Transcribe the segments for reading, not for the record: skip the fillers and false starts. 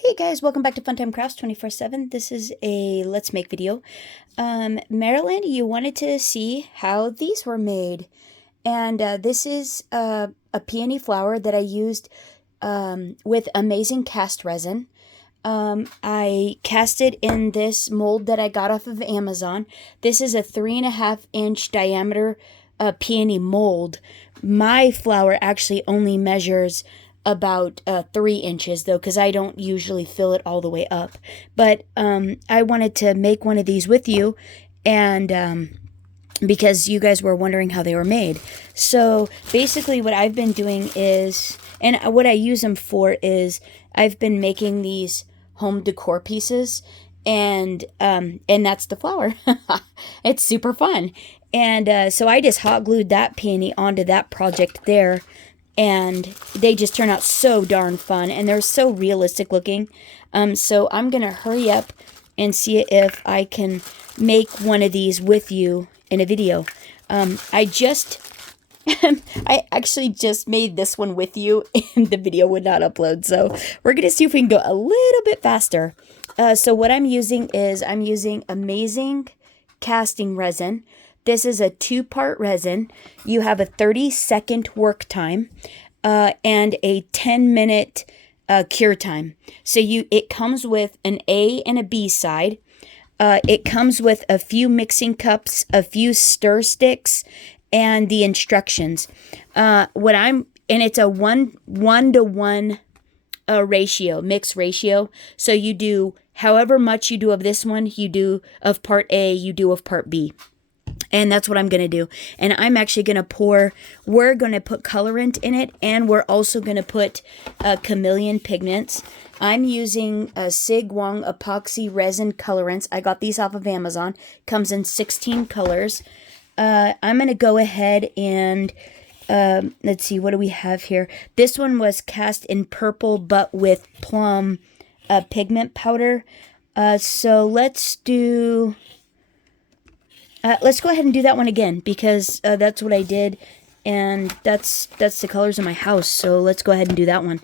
Hey guys, welcome back to Funtime Crafts 24/7. This is a Let's Make video. Marilyn, you wanted to see how these were made. And this is a peony flower that I used with amazing cast resin. I cast it in this mold that I got off of Amazon. This is a 3.5-inch diameter peony mold. My flower actually only measures about 3 inches though, because I don't usually fill it all the way up. But I wanted to make one of these with you, and because you guys were wondering how they were made. So basically what I've been doing is, and what I use them for is, I've been making these home decor pieces, and that's the flower. It's super fun. And so I just hot glued that peony onto that project there, and they just turn out so darn fun, and they're so realistic looking. So I'm gonna hurry up and see if I can make one of these with you in a video. I actually just made this one with you, and the video would not upload, so we're gonna see if we can go a little bit faster. So what I'm using is, I'm using amazing casting resin. This is a 2-part resin. You have a 30-second work time and a 10-minute cure time. So it comes with an A and a B side. It comes with a few mixing cups, a few stir sticks, and the instructions. And it's a 1:1 ratio, mix ratio. So you do however much you do of this one, you do of part A, you do of part B. And that's what I'm going to do. And I'm actually going to we're going to put colorant in it, and we're also going to put chameleon pigments. I'm using a Sig Wong epoxy resin colorants. I got these off of Amazon. Comes in 16 colors. I'm going to go ahead and, let's see, what do we have here? This one was cast in purple, but with plum pigment powder. So let's go ahead and do that one again, because that's what I did, and that's the colors of my house. So let's go ahead and do that one.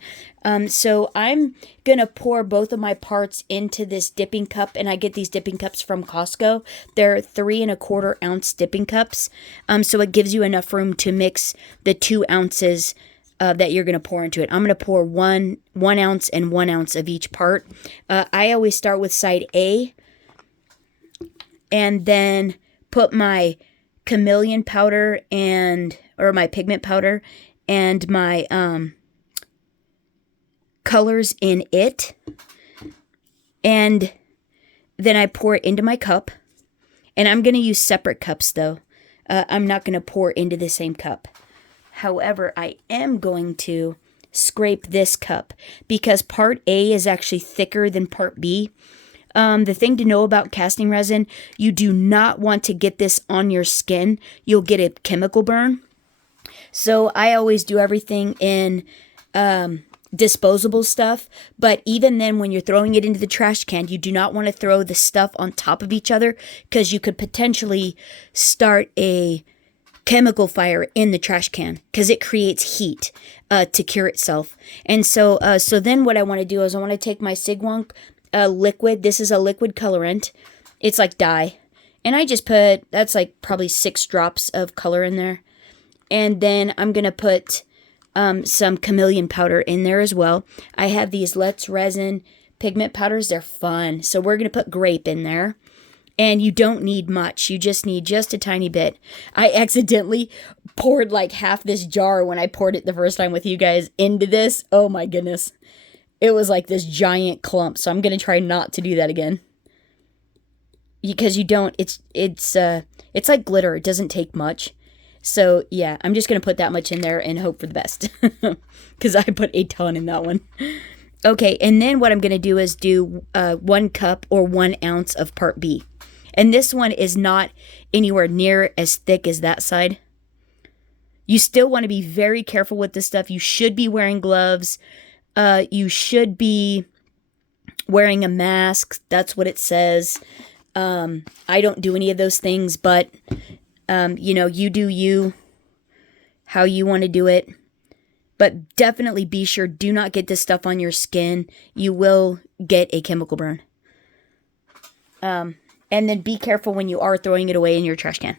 So I'm gonna pour both of my parts into this dipping cup, and I get these dipping cups from Costco. They're 3¼ ounce dipping cups. So it gives you enough room to mix the 2 ounces that you're gonna pour into it. I'm gonna pour one ounce and 1 ounce of each part. I always start with side A, and then put my chameleon powder or my pigment powder and my colors in it, and then I pour it into my cup. And I'm going to use separate cups though. I'm not going to pour into the same cup. However, I am going to scrape this cup, because part A is actually thicker than part B. The thing to know about casting resin, you do not want to get this on your skin. You'll get a chemical burn. So I always do everything in disposable stuff. But even then, when you're throwing it into the trash can, you do not want to throw the stuff on top of each other, because you could potentially start a chemical fire in the trash can, because it creates heat to cure itself. And so then what I want to do is, I want to take my Sig Wong liquid. This is a liquid colorant. It's like dye. And I just that's like probably 6 drops of color in there. And then I'm going to put some chameleon powder in there as well. I have these Let's Resin pigment powders. They're fun. So we're going to put grape in there. And you don't need much. You just need just a tiny bit. I accidentally poured like half this jar when I poured it the first time with you guys into this. Oh my goodness. It was like this giant clump, so I'm going to try not to do that again. Because it's like glitter. It doesn't take much. So, yeah, I'm just going to put that much in there and hope for the best. Because I put a ton in that one. Okay, and then what I'm going to do is do 1 cup or 1 ounce of part B. And this one is not anywhere near as thick as that side. You still want to be very careful with this stuff. You should be wearing gloves. You should be wearing a mask. That's what it says. I don't do any of those things, but, you do you, how you want to do it. But definitely be sure, do not get this stuff on your skin. You will get a chemical burn. And then be careful when you are throwing it away in your trash can.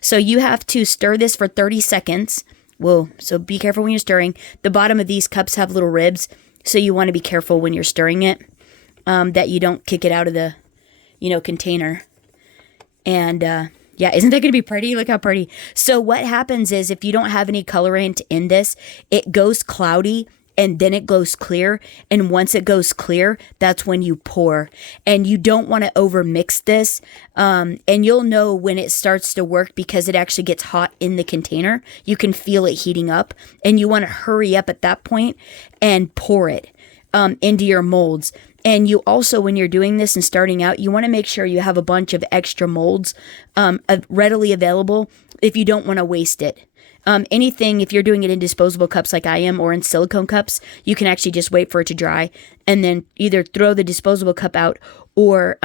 So you have to stir this for 30 seconds. Whoa, so be careful when you're stirring. The bottom of these cups have little ribs, so you want to be careful when you're stirring it, that you don't kick it out of the, container. And, yeah, isn't that going to be pretty? Look how pretty. So what happens is if you don't have any colorant in this, it goes cloudy and then it goes clear. And once it goes clear, that's when you pour. And you don't want to overmix this. And you'll know when it starts to work because it actually gets hot in the container. You can feel it heating up. And you want to hurry up at that point and pour it into your molds. And you also, when you're doing this and starting out, you want to make sure you have a bunch of extra molds readily available if you don't want to waste it. Anything, if you're doing it in disposable cups like I am or in silicone cups, you can actually just wait for it to dry and then either throw the disposable cup out or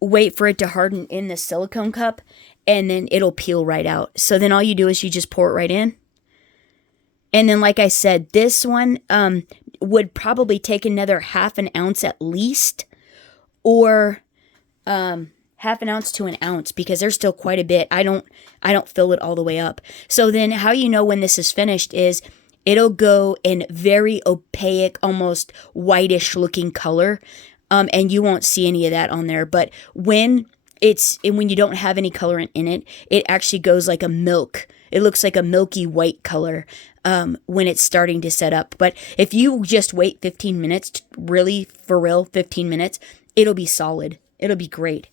wait for it to harden in the silicone cup and then it'll peel right out. So then all you do is you just pour it right in. And then, like I said, this one would probably take another half an ounce at least, or half an ounce to an ounce, because there's still quite a bit. I don't fill it all the way up. So then how you know when this is finished is it'll go in very opaque, almost whitish looking color. And you won't see any of that on there. But when you don't have any colorant in it, it actually goes like a milk. It looks like a milky white color when it's starting to set up. But if you just wait 15 minutes, really, for real, 15 minutes, it'll be solid. It'll be great.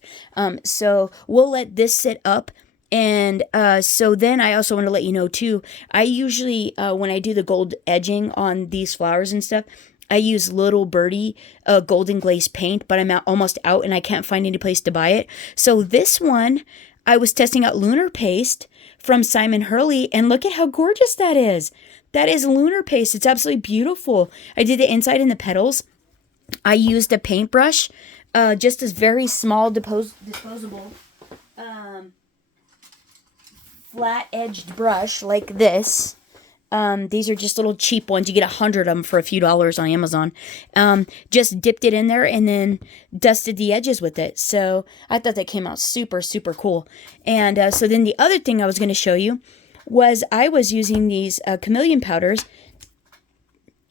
So we'll let this sit up. And so then I also want to let you know, too, I usually, when I do the gold edging on these flowers and stuff, I use Little Birdie golden glaze paint, but I'm almost out and I can't find any place to buy it. So this one, I was testing out Lunar Paste from Simon Hurley, and look at how gorgeous that is. That is Lunar Paste. It's absolutely beautiful. I did the inside and the petals. I used a paintbrush, just a very small disposable flat-edged brush like this. These are just little cheap ones. You get 100 of them for a few dollars on Amazon. Just dipped it in there and then dusted the edges with it. So I thought that came out super, super cool. And so then the other thing I was going to show you was I was using these chameleon powders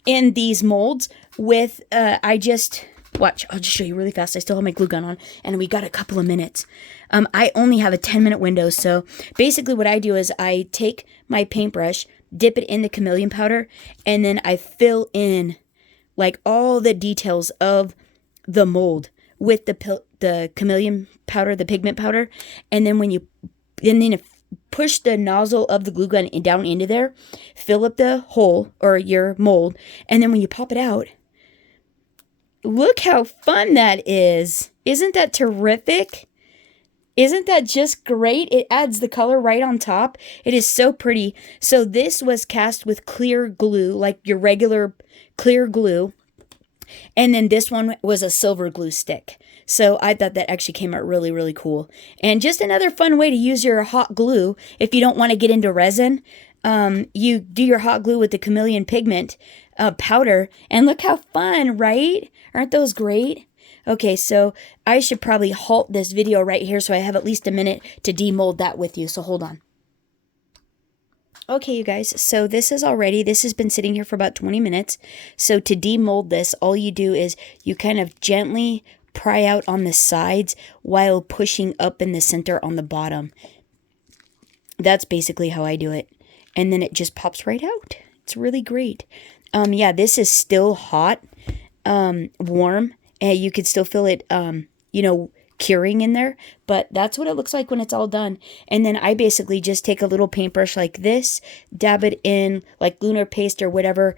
in these molds with, watch, I'll just show you really fast. I still have my glue gun on and we got a couple of minutes. I only have a 10-minute window. So basically what I do is I take my paintbrush, dip it in the chameleon powder, and then I fill in like all the details of the mold with the chameleon powder, the pigment powder. And then when you push the nozzle of the glue gun down into there, fill up the hole or your mold, and then when you pop it out, look how fun that is. Isn't that terrific? Isn't that just great? It adds the color right on top. It is so pretty. So this was cast with clear glue, like your regular clear glue. And then this one was a silver glue stick. So I thought that actually came out really, really cool. And just another fun way to use your hot glue if you don't want to get into resin. You do your hot glue with the chameleon pigment powder. And look how fun, right? Aren't those great? Okay, so I should probably halt this video right here so I have at least a minute to demold that with you. So hold on. Okay, you guys, so this has been sitting here for about 20 minutes. So to demold this, all you do is you kind of gently pry out on the sides while pushing up in the center on the bottom. That's basically how I do it. And then it just pops right out. It's really great. Yeah, this is still hot, warm. And you could still feel it, curing in there. But that's what it looks like when it's all done. And then I basically just take a little paintbrush like this, dab it in like Lunar Paste or whatever,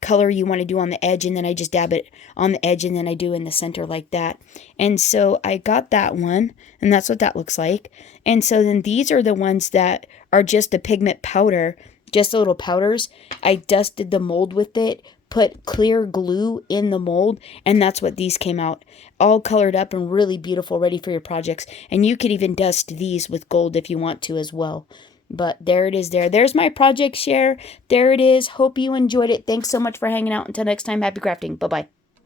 color you want to do on the edge. And then I just dab it on the edge and then I do in the center like that. And so I got that one and that's what that looks like. And so then these are the ones that are just the pigment powder, just the little powders. I dusted the mold with it, put clear glue in the mold, and that's what these came out. All colored up and really beautiful, ready for your projects. And you could even dust these with gold if you want to as well. But there it is there. There's my project share. There it is. Hope you enjoyed it. Thanks so much for hanging out. Until next time, happy crafting. Bye-bye.